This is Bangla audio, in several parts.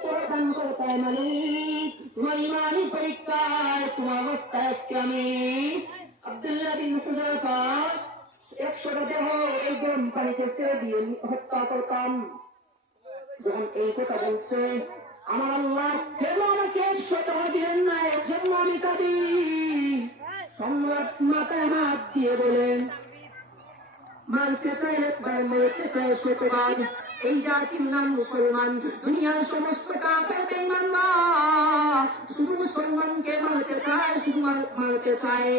প্রদান করতে মালিক তোমার ইমানি পরীক্ষায় তোমার অবস্থায় আজকে আমি আব্দুল্লাহ বিন হুযাফা 100টা দেহ এই গরম পানিতে ছেড়ে দিয়ে হত্যা করতাম। যখন এই কথা বলছে আমার আল্লাহ কেন আমাকে 100টা দিলেন না, এজন্য আমি কাঁদি। সম্রাট মাথায় হাত দিয়ে বলেন মানতে চাইলে মরতে চাই শতবার। এই জাতির নাম মুসলমান, দুনিয়ার সমস্ত কাফের বেঈমান শুধু মুসলমানকে মারতে চায়, শুধু মারতে চায়।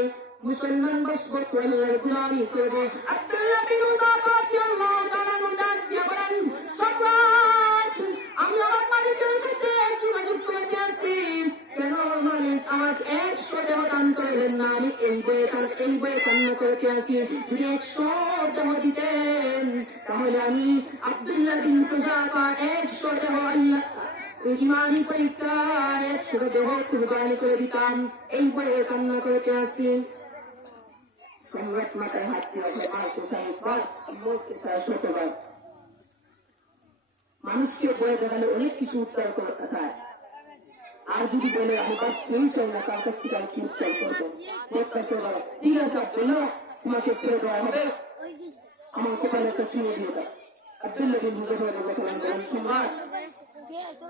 মুসলমান বাস করতে আল্লাহর গোলামি করবে। আব্দুল্লাহ বিন হুযাফা রাদিয়াল্লাহু তাআলা ডাক দিয়ে বলেন সম্রাট, আমি আমার মালিকের সাথে যোগাযোগ করে দিয়েছি, কেন আমার মালিক আমাকে 100 দেহ দান করলেন না? আমি এই বয়ে কান্না করতে আসি। যদি 100 দেহ দিতেন তাহলে আমি আব্দুল্লাহ বিন হুযাফা 100 দেহ আল্লাহ ইমানি পরীক্ষায় 100 দেহ কুরবানি করে দিতাম। এই বয়ে কান্না করতে আসি। সম্রাট মাথায় হাত দিয়ে মারতে চাই একবার, বলতে চাই শতবার। মানুষকে বলে দেখালে অনেক কিছু উত্তর করতে চায়, আর যদি বলে আমি বাস কেউ চাই না, তার কাছ থেকে আমি কি উত্তর করবো? ঠিক আছে আব্দুল্লাহ, তোমাকে ছেড়ে দেওয়া হবে, আমার কপালে একটা চুমো দিয়ে দাও। আব্দুল্লাহ বিন হুযাফা সম্রাট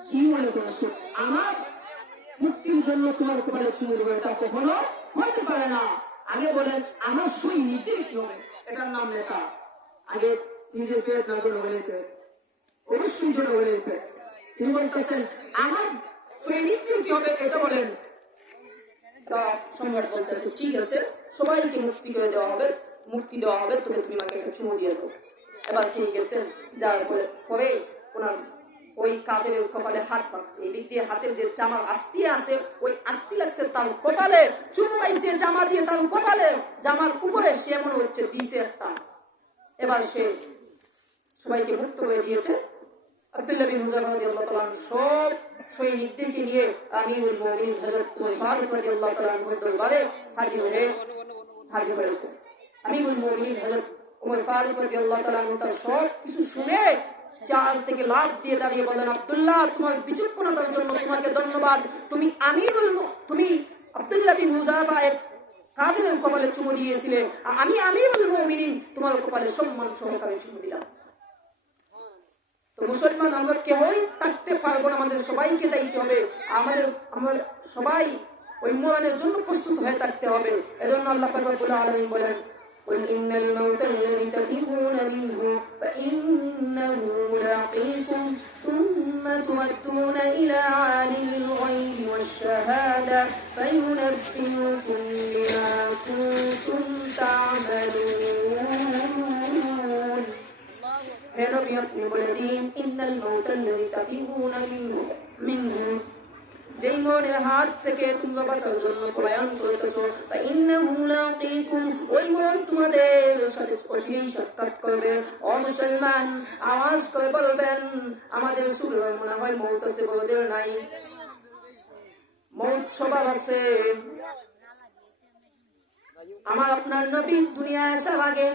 কি মনে করছো আমার মুক্তির জন্য তোমার কপালে চুমো দেবো? এটা কখনো হতে পারে না। আগে বলেন আমার সই নিতে কি হবে, এটার নাম লেখা। আগে নিজের পেট না করে বলে দিতে, অবশ্যই জন্য বলে দিতে। তিনি বলতেছেন আমার সই নিতে কি হবে, এটা বলেন। সম্রাট বলতেছে ঠিক আছে, সবাইকে মুক্তি করে দেওয়া হবে, মুক্তি দেওয়া হবে, তোকে তুমি আমাকে একটা চুমো দিয়ে দেবো। এবার তিনি গেছেন, যাওয়ার পরে ওনার ওই কাফেরের কপালে হাত লাগছে। এই দিক দিয়ে হাতের যে জামার আস্তি আছে, ওই আস্তি লাগছে তার কপালে, চুমো পাইছে জামা দিয়ে তার কপালে, জামার উপরে সে মনে হচ্ছে দিছে একটা। এবার সে সবাইকে মুক্ত করে দিয়েছে। আব্দুল্লাহ বিন হুযাফা রাদিয়াল্লাহু তাআলা সব সৈনিকদেরকে নিয়ে আমিরুল মুমিনিন হযরত ওমর ফারুক রাদিয়াল্লাহু তাআলা এর দরবারে হাজির হয়েছে। আমিরুল মুমিনিন হযরত ওমর ফারুক রাদিয়াল্লাহু তাআলা তার সব কিছু শুনে চাল থেকে লাফ দিয়ে দাঁড়িয়ে বলেন আব্দুল্লাহ, তোমার বিচক্ষণতার জন্য তোমাকে ধন্যবাদ। তুমি আব্দুল্লাহ বিন হুযাফা কাফেরের কপালে চুমু দিয়েছিলে, আমি আমিরুল মুমিনিন তোমার কপালে সম্মান সহকারে চুমু দিলাম। তো মুসলমান আমরা কেউই থাকতে পারবো না, আমাদের সবাইকে যাইতে হবে, আমরা সবাই ওই মরণের জন্য প্রস্তুত হয়ে থাকতে হবে। এজন্য আল্লাহ পাক রব্বুল আলামিন বলেন قل إن الموت الذي تفرون منه فإنه ملاقيكم ثم تردون إلى عالم الغيب والشهادة فينبئكم بما كنتم تعملون। নবী আপনি বলে দিন ইন্নাল মাউতা আল্লাযী তাফিরুনা মিনহু, যেই মনের হাত থেকে তোমরা বাঁচার জন্য পলায়ন করতেছো, ইন্নাহু মুলাকীকুম, ওই মরণ তোমাদের সাথে অচিরেই সাক্ষাৎ করবে। ও মুসলমান আওয়াজ করে বলবেন আমাদের সুরে মনে হয় মউত আছে, বড়দের নাই। মউত সবার আছে। আমার আপনার নবী দুনিয়ায় আসার আগে,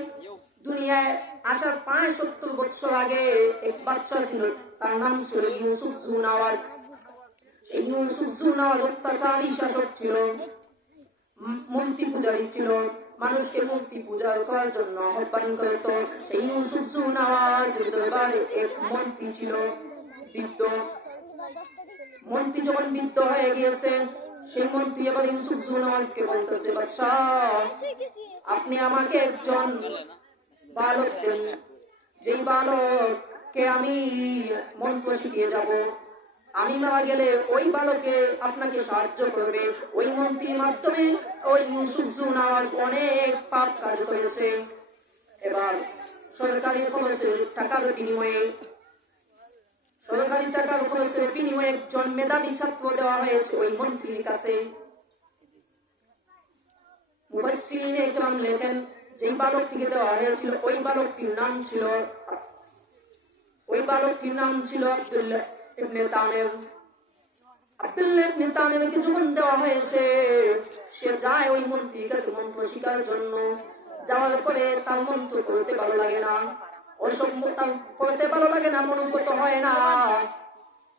দুনিয়ায় আসার 75 বছর আগে এক বাদশা ছিল, তার নাম ছিল ইউসুফ জুনাওয়াজ। সেই ইউসুফ জুনাওয়াজ অত্যাচারী শাসক ছিল, মূর্তি পূজারী ছিল, মানুষকে মূর্তি পূজা করার জন্য আহ্বান করত। সেই ইউসুফ জুনাওয়াজ দরবারে এক মন্ত্রী ছিল বৃদ্ধ। মন্ত্রী যখন বৃদ্ধ হয়ে গিয়েছে, সেই মন্ত্রী এবার ইউসুফ জুনাওয়াজকে বলতেছে বাদশাহ, আপনি আমাকে একজন বালক দেন, যেই বালককে আমি মন্ত্র শিখিয়ে যাব। আমি মারা গেলে ওই বালকে আপনাকে সাহায্য করবে। ওই মন্ত্রীর মাধ্যমে ওই ইউসুফ জুনাওয়াজ অনেক পাপ কাজ করেছে। এবার সরকারি খরচের টাকার বিনিময়ে একজন মেধাবী ছাত্র দেওয়া হয়েছে ওই মন্ত্রীর কাছে। মুফাসসিরিনে ইকরাম লেখেন যেই বালকটিকে দেওয়া হয়েছিল ওই বালকটির নাম ছিল আব্দুল্লাহ ইবনে তামির। আব্দুল্লাহ ইবনে তামিরকে যখন দেওয়া হয়েছে, সে যায় ওই মন্ত্রীর কাছে মন্ত্র শিখার জন্য। যাওয়ার পরে তার মন্ত্র করতে ভালো লাগে না, অসম্মত করতে ভালো লাগে না, মনোগত হয় না।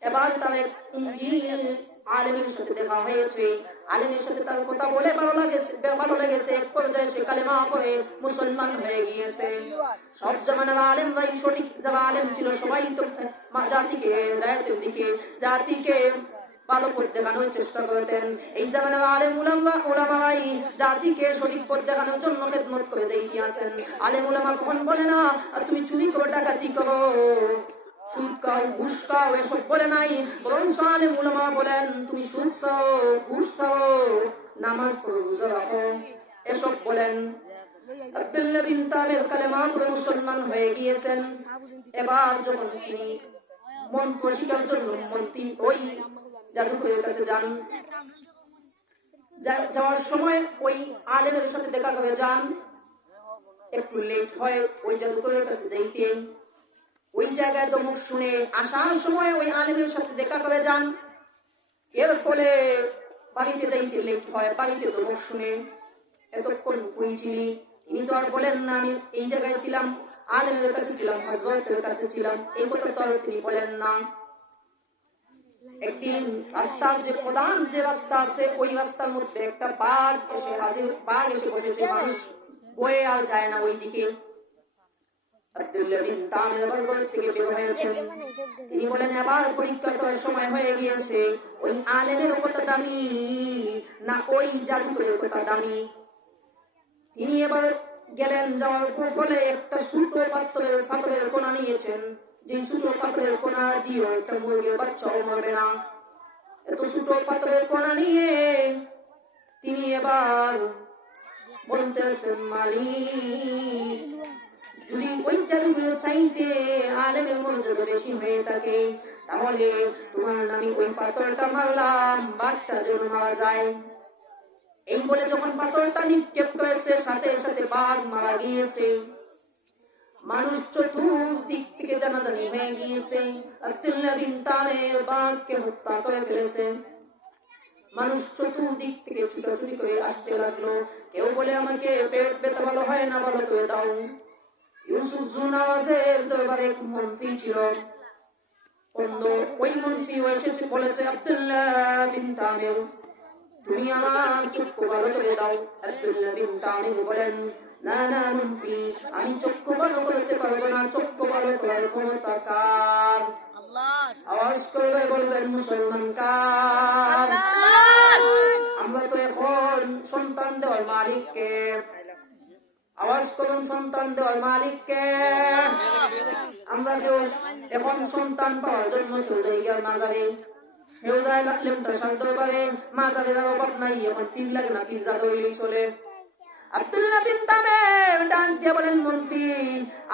এবার তার এক ইঞ্জিল আলেমের সাথে দেখা হয়েছে। আলেমের সাথে তার কথা বলে ভালো লেগেছে। এক পর্যায়ে সে কালেমা পড়ে মুসলমান হয়ে গিয়েছে। সব জামানার আলেম ভাই সঠিক যারা আলেম ছিল সবাই তো জাতিকে হেদায়েতের দিকে, জাতিকে ভালো পথ দেখানোর চেষ্টা করতেন। এই জামানার আলেম উলামাই জাতিকে সঠিক পথ দেখানোর জন্য খেদমত করে দিয়েছেন। আলেম উলামা কখন বলে না তুমি চুরি করো, ডাকাতি করো, সুদ খাও, ঘুষ খাও, এসব বলে নাই। বরং আলেম উলামা বলেন তুমি সুদ চাও, ঘুষ চাও, নামাজ পড়ো, রোজা রাখো, এসব বলেন। আব্দুল্লাহ বিন তামের কালেমা পড়ে মুসলমান হয়ে গিয়েছেন। এবার যখন তিনি মন্ত্র শিখার জন্য মন্ত্রী ওই জাদুকরের কাছে যান, যাওয়ার সময় ওই আলেমের সাথে দেখা করে যান। একটু লেট হয় ওই জাদুকরের কাছে যাইতে। ওই জায়গায় ধমক শুনে আসার সময় ওই আলেমের সাথে দেখা করে যান। এর ফলে বাড়িতে যাইতে লেট হয়। বাড়িতে ধমক শুনে এতক্ষণ কই ছিলি? তিনি তো আর বলেন না আমি এই জায়গায় ছিলাম, আলেমের কাছে ছিলাম, হযরতের কাছে ছিলাম, এই কথা তো আর তিনি বলেন না। একদিন রাস্তার যে প্রধান যে রাস্তা আছে ওই রাস্তার মধ্যে একটা বাঘ এসে বসেছে। মানুষ বয়ে আর যায় না ওই দিকে। আব্দুল্লাহ বিন তামির ঘর থেকে বের হয়েছেন। তিনি বলেন এবার পরীক্ষা করার সময় হয়ে গিয়েছে, ওই আলেমের কথা দামি না ওই জাদুকরের কথা দামি। তিনি এবার গেলেন, যাওয়ার ফলে একটা ছোট পাথরের কোনা নিয়েছেন। যে ছোট পাথরের কোনা দিয়ে একটা মুরগির বাচ্চাও মরবে না। এত ছোট পাথরের কোনা নিয়ে তিনি এবার বলতেছেন মালিক, যদি ওই জাদুগুলো চাইতে আলেমের মর্যাদা বেশি হয়ে থাকে তাহলে তোমার নামে ওই পাথরটা মারলাম, বাঘটা যেন মারা যায়। এই বলে যখন পাথরটা নিক্ষেপ করেছে সাথে সাথে বাঘ মারা গিয়েছে। মানুষ চতুর্দিক থেকে জানাজানি হয়ে গিয়েছে আব্দুল্লাহ বিন তামের বাঘকে হত্যা করে ফেলেছে। মানুষ চতুর্দিক থেকে ছুটাছুটি করে আসতে লাগলো। কেউ বলে আমাকে পেট ব্যথা ভালো হয় না, ভালো করে দাও। ইউসুফ জুনাওয়াজের দরবারে এক মন্ত্রী ছিল। ওই মন্ত্রী এসেছে বলেছে আব্দুল্লাহ বিন তামির তুমি আমার চক্ষু ভালো করে দাও। আব্দুল্লাহ বিন তামির বলেন না না মন্ত্রী, আমি চক্ষু ভালো করতে পারবো না, চক্ষু ভালো করার ক্ষমতা কার? আওয়াজ করে বলবেন মুসলমান কার? আমরা তো এখন সন্তান দেওয়ার মালিককে। আওয়াজ করুন সন্তান দেওয়ার মালিককে। আমরা কেউ এখন সন্তান পাওয়ার জন্য চলে যাই মাজারে, কেউ যায় লেমটা শান্ত পারে, মাজারের অভাব নাই, এখন টিম লাগে না, পিজ্জা তৈরি চলে। আব্দুল্লাহ বিন তামির ডাক দিয়ে বলেন মন্ত্রী,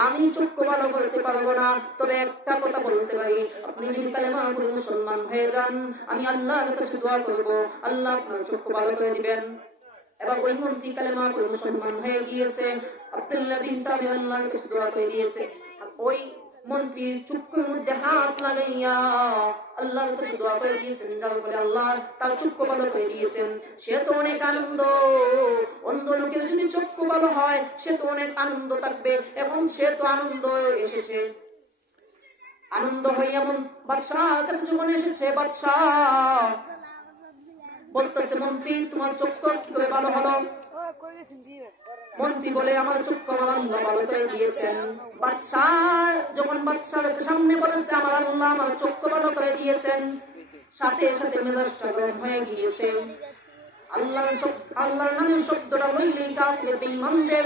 আমি চক্ষু ভালো করতে পারবো না, তবে একটা কথা বলতে পারি, আপনি যদি কালেমা পড়ে মুসলমান হয়ে যান আমি আল্লাহর কাছে দোয়া করবো, আল্লাহ আপনার চক্ষু ভালো করে দিবেন। এবার ওই মন্ত্রী কালেমা পড়ে মুসলমান হয়ে গিয়েছে। আব্দুল্লাহ বিন তামির আল্লাহর কাছে দোয়া করে দিয়েছে। ওই মন্ত্রী চক্ষুর মধ্যে হাত লাগাইয়া আল্লাহর কাছে দোয়া করে দিয়েছেন, যার ফলে আল্লাহ তার চক্ষু ভালো করে দিয়েছেন। সে তো অনেক আনন্দ, অন্ধ লোকের যদি চক্ষু ভালো হয় সে তো অনেক আনন্দ থাকবে। এখন সে তো আনন্দ এসেছে, আনন্দ হয়ে এমন বাদশাহর কাছে যখন এসেছে, বাদশাহ বলতেছে মন্ত্রী তোমার চক্ষু কি করে ভালো হলো? মন্ত্রী বলে আমার চক্ষু আমার আল্লাহ ভালো করে দিয়েছেন। বাদশাহ যখন বাদশার সামনে বলেছে আমার আল্লাহ আমার চক্ষু ভালো করে দিয়েছেন, সাথে সাথে মেজাজটা গরম হয়ে গিয়েছে। আল্লাহর নামের শব্দটা বললেই কাফের বেঈমানদের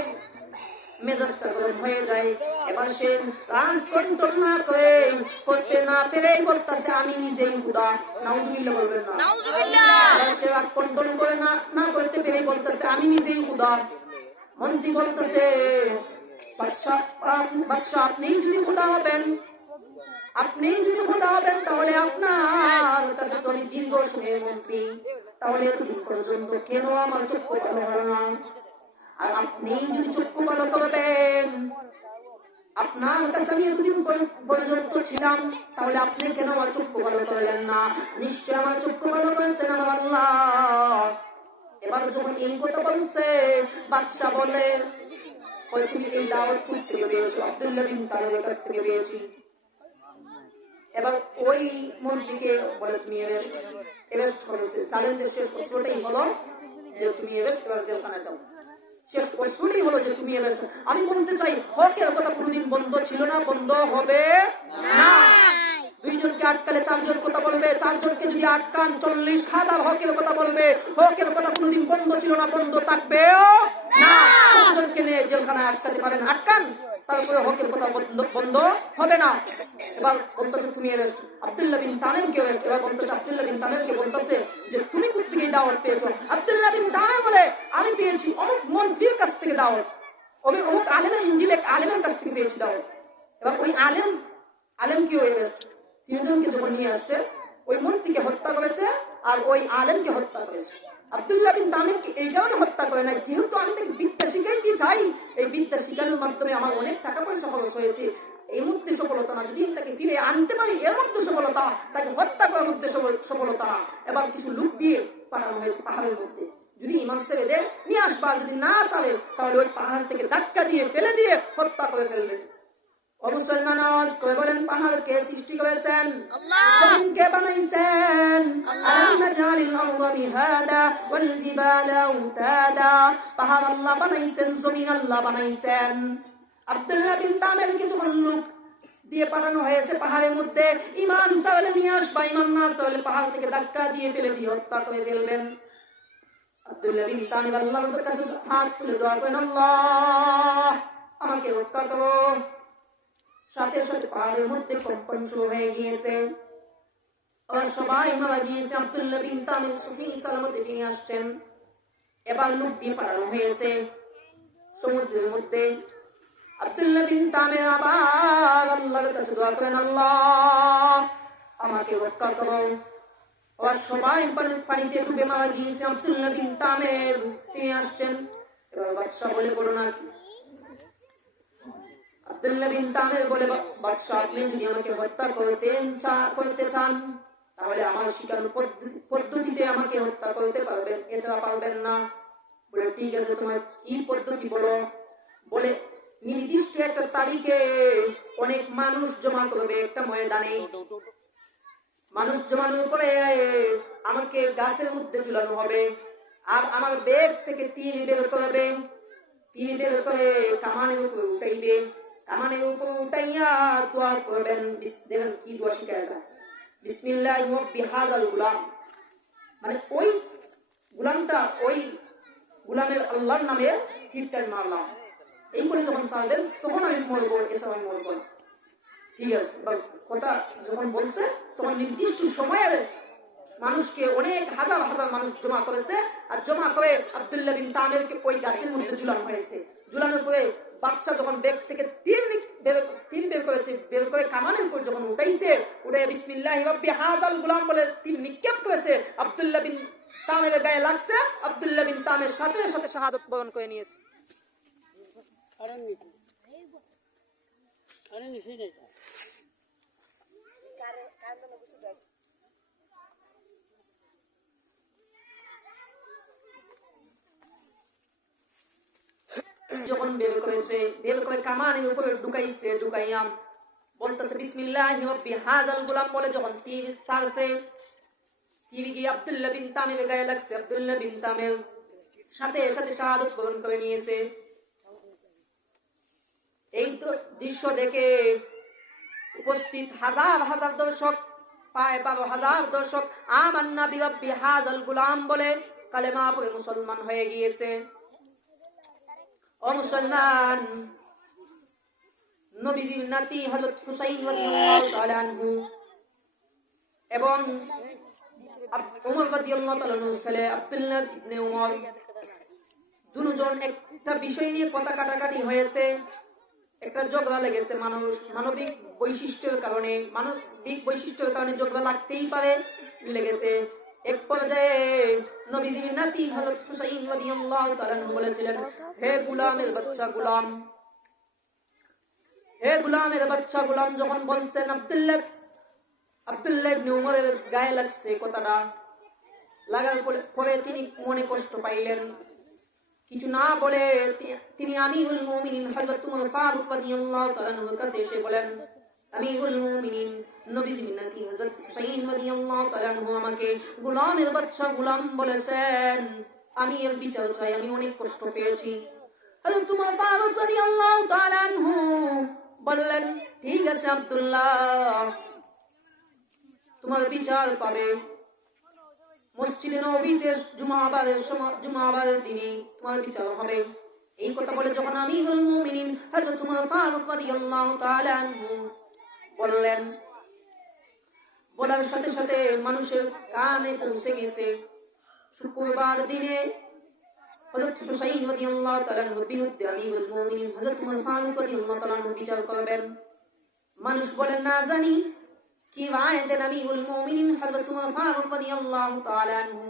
মেজাজটা গরম হয়ে যায়। এবার সে রাগ কন্ট্রোল না করে করতে না পেরেই বলতেছে আমি নিজেই খোদা। নাউজুবিল্লাহ বলবেন না, নাউজুবিল্লাহ। সে রাগ কন্ট্রোল করে না করতে পেরেই বলতেছে আমি নিজেই খোদা। মন্ত্রী বলতেছে বাদশাহ আপনি যদি খোদা হবেন, আপনি যদি খোদা হবেন তাহলে আপনার কাছে তো আমি দীর্ঘ সময়ের মন্ত্রী, তাহলে এতদিন পর্যন্ত কেন আমার চক্ষু ভালো হলো না? আর আপনি যদি চক্ষু ভালো করবেন, আপনার কাছে আমি এতদিন পর্যন্ত ছিলাম, তাহলে আপনি কেন আমার চক্ষু ভালো করলেন না? নিশ্চয় আমার চক্ষু ভালো করেছেন আমার আল্লাহ। এবার যখন এই কথা বলছে বাদশাহ বলে তুমি এই দাওয়াত থেকে পেয়েছো? আব্দুল্লাহ বিন তামিরের কাছ থেকে পেয়েছি। এবার ওই মন্ত্রীকে বলে তুমি অ্যারেস্ট করেছে। চ্যালেঞ্জের শেষ অস্ত্রটাই হলো যে তুমি অ্যারেস্ট, এবার জেলখানায় যাও। শেষ অস্ত্রটাই হলো যে তুমি অ্যারেস্ট। আমি বলতে চাই হকের কথা কোনোদিন বন্ধ ছিল না, বন্ধ হবে না। দুইজনকে আটকালে চারজন কথা বলবে, চারজনকে যদি আটকান 40,000 হকের কথা বলবে। হকের কথা কোনোদিন বন্ধ ছিল না, বন্ধ থাকবেও না। চারজনকে নিয়ে জেলখানায় আটকাতে পারেন, আটকান, তারপরে হকের কথা বন্ধ হবে না। এবার বলতেছে তুমি অ্যারেস্ট। আব্দুল্লাহ বিন তামিমকে অ্যারেস্ট। এবার বলতেছে আব্দুল্লাহ বিন তামিমকে বলতেছে যে তুমি কোত্থেকে দাওয়াত পেয়েছো? আব্দুল্লাহ বিন তামিম বলে আমি পেয়েছি অমুক মন্ত্রীর কাছ থেকে দাওয়াত, অমুক আলেমের ইঞ্জিলে আলেমের কাছ থেকে পেয়েছি দাওয়াত। এবার ওই আলেমকে ওই অ্যারেস্ট। তিনজনকে যখন নিয়ে আসছে, ওই মন্ত্রীকে হত্যা করেছে আর ওই আলেমকে হত্যা করেছে। আব্দুল্লাহ বিন তামিমকে এই কারণে হত্যা করে নাই, যেহেতু আমি তাকে বিদ্যা শিখাইতে চাই, এই বিদ্যা শিখানোর মাধ্যমে আমার অনেক টাকা পয়সা খরচ হয়েছে, এর মধ্যে সফলতা না। যদি তাকে ফিরে আনতে পারি এর মধ্যে সফলতা, তাকে হত্যা করার মধ্যে সফলতা না। এবার কিছু লোক দিয়ে পাঠানো হয়েছে পাহাড়ের মধ্যে, যদি ইমান ছেড়ে দেয় নিয়ে আসবা, যদি না আসবে তাহলে ওই পাহাড় থেকে ধাক্কা দিয়ে ফেলে দিয়ে হত্যা করে ফেলবে। ও মুসলমান, কই বলেন পাহাড় কে সৃষ্টি করেছেন? আল্লাহ। জমিন কে বানাইছেন? আল্লাহ। নাজালিল আরদা মিহাদা ওয়াল জিবালা আওতাদা। পাহাড় আল্লাহ বানাইছেন, জমিন আল্লাহ বানাইছেন। আব্দুল্লাহ বিন তামিমকে যখন লোক দিয়ে পাঠানো হয়েছে পাহাড়ের মধ্যে, ইমান চাইলে নিয়ে আসবা, ইমান না চাইলে পাহাড় থেকে ধাক্কা দিয়ে ফেলে দিয়ে হত্যা করে ফেলবেন। আব্দুল্লাহ বিন তামিম আল্লাহর কাছে হাত তুলে দোয়া করেন, আল্লাহ আমাকে রক্ষা করো। সাথে সাথে পাহাড়ের মধ্যে কম্পন শুরু হয়ে গিয়েছে, আর সবাই মারা গিয়েছে। আব্দুল্লাহ বিন তামিম সহি সালামতে ফিরে আসছেন। এবার লোক দিয়ে পাঠানো হয়েছে সমুদ্রের মধ্যে। আব্দুল্লাহ বিন তামিম আবার আল্লাহর কাছে দোয়া করেন, আল্লাহ আমাকে রক্ষা করো। আর সবাই পানিতে ডুবে মারা গিয়েছে। আব্দুল্লাহ বিন তামিম ফিরে আসছেন। এবার বাদশা বলে বলো না কি? আব্দুল্লাহ বিন তামিম বলে, বাদশা আপনি যদি আমাকে হত্যা করতে চান তাহলে আমার শিখানোর পদ্ধতিতে আমাকে হত্যা করতে পারবেন, এছাড়া পারবেন না। বলে ঠিক আছে, তোমার কি পদ্ধতি বলো। বলে নির্দিষ্ট একটা তারিখে অনেক মানুষ জমা করবে একটা ময়দানে। মানুষ জমানোর পরে আমাকে গাছের মধ্যে ঝুলানো হবে, আর আমার ব্যাগ থেকে তীর বের করবে, তীর বের করে কামানের উপরে উঠাইবে, কামানের উপরে উঠাইয়া দোয়া করবেন। দেখেন কি দোয়া শিখা যায়, বিসমিল্লাহি ওয়া বিহাযাল গুলাম। মানে ওই গুলামটা, ওই গুলামের আল্লাহর নামে তীরটাই মারলাম, এই বলে যখন চাইবেন তখন আমি মরবো, এছাড়া আমি মরবো না। ঠিক আছে, কথা যখন বলছে তখন নির্দিষ্ট সময়ের মানুষকে অনেক হাজার হাজার মানুষ জমা করেছে, আর জমা করে আব্দুল্লাহ বিন তামিরকে ওই গাছের মধ্যে ঝুলানো হয়েছে। ঝুলানোর পরে বাচ্চা যখন ব্যাগ থেকে তীর বের করেছে, বের করে কামানের উপর যখন উঠাইছে, উঠে বিসমিল্লাহি ওয়া বিহাযাল গুলাম বলে তীর নিক্ষেপ করেছে। আব্দুল্লাহ বিন তামিরের গায়ে লাগছে, আব্দুল্লাহ বিন তামির সাথে সাথে শাহাদাত বরণ করে নিয়েছে। যখন বের করেছে, বের করে কামানের উপরে ঢুকাইছে, ঢুকাইয়া বলতেছে বিসমিল্লাহি ওয়া বিহাযাল গুলাম বলে যখন তীর ছাড়ছে, তীর গিয়ে আব্দুল্লাহ বিন তামিরের গায়ে লাগছে। আব্দুল্লাহ বিন তামির সাথে সাথে শাহাদাত বরণ করে নিয়েছে। এই দৃশ্য দেখে উপস্থিত হাজার হাজার দর্শক, প্রায় 12,000 দর্শক আমান্না বিহাযাল গুলাম বলে কালেমা পড়ে মুসলমান হয়ে গিয়েছে। ও মুসলমান, নবীজির নাতি হযরত হুসাইন রাদিয়াল্লাহু তাআলা আনহু এবং ওমর রাদিয়াল্লাহু তাআলা আনহু ছেলে আব্দুল্লাহ ইবনে ওমর দুজন একটা বিষয় নিয়ে কথা কাটাকাটি হয়েছে, একটা ঝগড়া লেগেছে। মানবিক বৈশিষ্ট্যের কারণে ঝগড়া লাগতেই পারে, লেগেছে। এক পর্যায়ে নবীজির নাতি হযরত হুসাইন রাদিয়াল্লাহু তাআলা আনহু বলেছিলেন, হে গুলামের বাচ্চা গুলাম, হে গুলামের বাচ্চা গুলাম। যখন বলছেন আব্দুল্লাহ ইবনে ওমরের গায়ে লাগছে কথাটা, লাগার পরে তিনি মনে কষ্ট পাইলেন। কিছু না বলে তিনি আমিরুল মুমিনিন হযরত উমর ফারুক রাদিয়াল্লাহু তাআলা আনহুর কাছে এসে বলেন, আমিরুল মুমিনিন নবীজি মিন্নাতি হযরত হুসাইন রাদিয়াল্লাহু তাআলা আনহু আমাকে গোলামের বাচ্চা গোলাম বলেছেন, আমি এর বিচার চাই, আমি অনেক কষ্ট পেয়েছি। হযরত উমর ফারুক রাদিয়াল্লাহু তাআলা আনহু বললেন, ঠিক আছে আব্দুল্লাহ, তোমার বিচার পাবে। মসজিদে নববীতে জুমাবারের দিনে তোমার বিচার হবে। এই কথা বলে যখন আমিরুল মুমিনিন হযরত উমর ফারুক রাদিয়াল্লাহু তাআলা আনহু বললেন, বলার সাথে সাথে মানুষের কানে পৌঁছে গেছে শুক্রবার দিনে হযরত হুসাইন রাদিয়াল্লাহু তাআলা আনহুর বিরুদ্ধে আমিরুল মুমিনিন হযরত উমর ফারুক রাদিয়াল্লাহু তাআলা আনহু বিচার করবেন। মানুষ বলেন, না জানি কি রায় দেন আমিরুল মুমিনিন হযরত উমর ফারুক রাদিয়াল্লাহু তাআলা আনহু।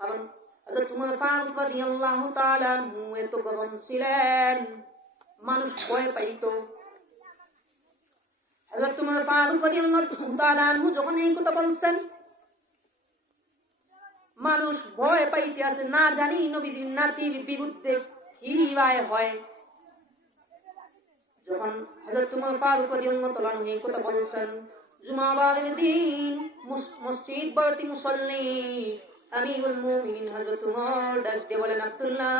কারণ হযরত উমর ফারুক রাদিয়াল্লাহু তাআলা আনহু এত গরম ছিলেন, মানুষ ভয় পাইত। হযরত উমর ফারুক রাদিয়াল্লাহু তাআলা আনহু যখন এই কথা বলছেন, মানুষ ভয় পাইতে আছে, না জানি নবীজির নাতির বিরুদ্ধে কি রায় হয়। যখন হযরত উমর ফারুক রাদিয়াল্লাহু তাআলা আনহু এই কথা বলছেন, জুমাবারের দিন মসজিদ ভর্তি মুসল্লি, আমিরুল মুমিনিন হযরত উমর ডাক দিয়ে বলেন, আব্দুল্লাহ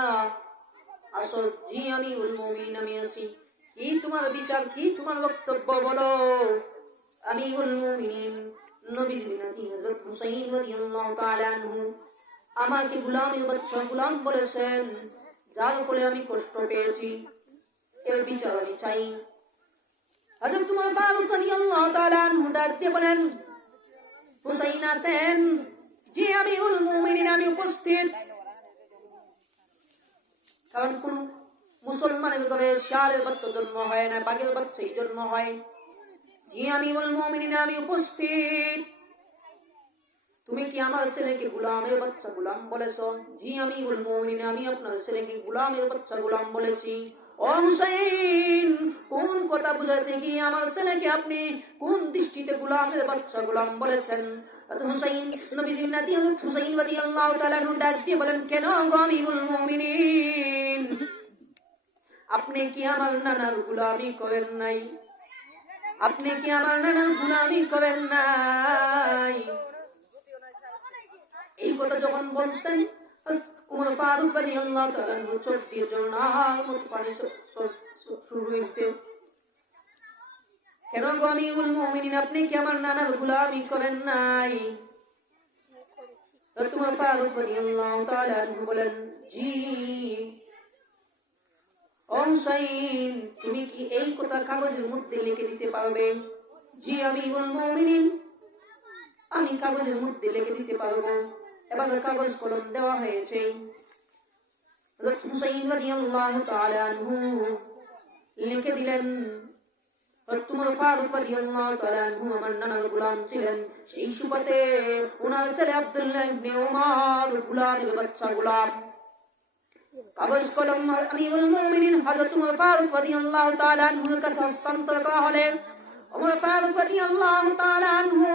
আসো। জি আমিরুল মুমিনিন, আমি আছি। কি তোমার বিচার, কি তোমার বক্তব্য বলো। আমিরুল মুমিনিন নবীজি মিনাতি হযরত হুসাইন রাদিয়াল্লাহু তাআলা আনহু আমাকে গোলামের বাচ্চা গোলাম বলেছেন, যার ফলে আমি কষ্ট পেয়েছি, এর বিচার আমি চাই। হযরত উমর ফারুক রাদিয়াল্লাহু তাআলা আনহু ডাক দিয়ে বলেন, হুসাইন আছেন? জি আমিরুল মুমিনিন, আমি উপস্থিত। কারণ কোন মুসলমানের ঘরে শিয়ালের বাচ্চা জন্ম হয় না, বাঘের বাচ্চাই জন্ম হয়। জি আমিরুল মুমিনিন, আমি উপস্থিত। তুমি কি আমার ছেলেকে গোলামের বাচ্চা গোলাম বলেছো? জি আমিরুল মুমিনিন, আমি আপনার ছেলেকে গোলামের বাচ্চা গোলাম বলেছি। ও হুসাইন, কোন কথা বুঝাতে গিয়ে আমার ছেলেকে আপনি কোন দৃষ্টিতে গোলামের বাচ্চা গোলাম বলেছেন? হুসাইন নবীজির নাতি হযরত হুসাইন রাদিয়াল্লাহু তাআলা আনহু ডাক দিয়ে বলেন, কেন গো আমিরুল মুমিনিন, আপনি কি আমার নানার গোলামি করেন নাই? আপনি কি আমার নানার গোলামি করেন নাই? এই কথা যখন বলছেন, উমর ফারুক রাদিয়াল্লাহু তাআলা আনহু চোখ দিয়ে ঝর্ণার মতো পানি শুরু হয়েছে। কেন গো আমিরুল মুমিনিন, আপনি কি আমার নানার গোলামি করেন নাই? উমর ফারুক রাদিয়াল্লাহু তাআলা আনহু বলেন, জি। ও হুসাইন, তুমি কি এই কথা কাগজের মধ্যে লিখে দিতে পারবে? জি আমিরুল মুমিনিন, আমি কাগজের মধ্যে লিখে দিতে পারবো। এভাবে কাগজ কলম দেওয়া হয়েছে। হযরত হুসাইন রাদিয়াল্লাহু তাআলা আনহু লিখে দিলেন, হযরত উমর ফারুক রাদিয়াল্লাহু তাআলা আনহু আমার নানার গোলাম ছিলেন, সেই সুবাদে ওনার ছেলে আব্দুল্লাহ ইবনে উমর গোলামের বাচ্চা গোলাম। কাগজ কলম আমিরুল মুমিনিন হযরত উমর ফারুক রাদিয়াল্লাহু তাআলা আনহুর কাছে হস্তান্তর করা হলে উমর ফারুক রাদিয়াল্লাহু তাআলা আনহু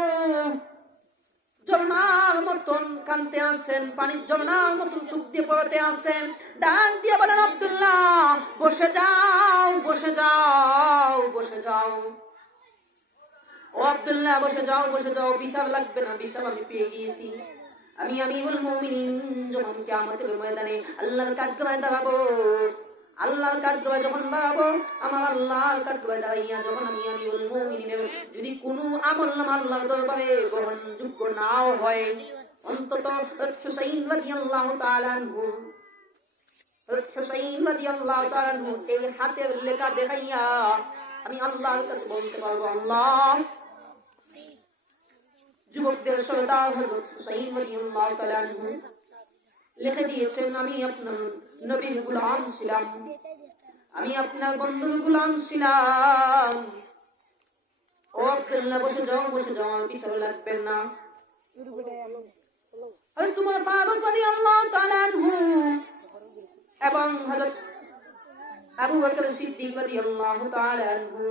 ঝর্ণার মতন কানতে আসেন, পানির ঝর্ণার মতন চোখ দিয়ে পড়তে আসেন। ডাক দিয়ে বলেন, আব্দুল্লাহ বসে যাও, বসে যাও, বসে যাও। ও আব্দুল্লাহ বসে যাও, বসে যাও, বিচার লাগবে না, বিচার আমি পেয়ে গিয়েছি। আমি আমিরুল মুমিনিন যখন কিয়ামতের ময়দানে আল্লাহর কাঠগড়ায় দাঁড়াবো, আল্লাহর কাঠগড়ায় যখন দাঁড়াবো, আমার আল্লাহর কাঠগড়ায় দাঁড়াইয়া যখন আমি আমিরুল মুমিনিনের যদি কোনো আমল নামা আল্লাহর দরবারে গ্রহণযোগ্য নাও হয়, অন্তত হুসাইন রাদিয়াল্লাহু তাআলা আনহু, হুসাইন রাদিয়াল্লাহু তাআলা আনহু এই হাতের লেখা দেখাইয়া আমি আল্লাহর কাছে বলতে পারবো, আল্লাহ যুবকদের সর্দার হযরত হুসাইন রাদিয়াল্লাহু তাআলা আনহু লিখে দিয়েছেন, আমি আপনার নবীর গোলাম ছিলাম, আমি আপনার বন্ধুর গোলাম ছিলাম। ও আব্দুল্লাহ বসে যাও, বসে যাও, বিচার লাগবে না। হযরত উমর ফারুক রাদিয়াল্লাহু তাআলা আনহু এবং হযরত আবু বকর সিদ্দিক রাদিয়াল্লাহু তাআলা আনহু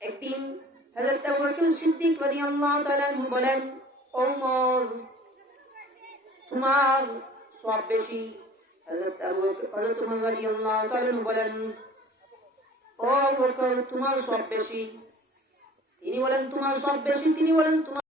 একদিন হযরত আবু বকর সিদ্দিক রাদিয়াল্লাহু তাআলা আনহু বলেন, ওমর তোমার সওয়াব বেশি। হযরত উমর রাদিয়াল্লাহু তাআলা আনহু বলেন, ও আবু বকর, তোমার সব বেশি। তিনি বলেন তোমার সব বেশি, তিনি বলেন তোমার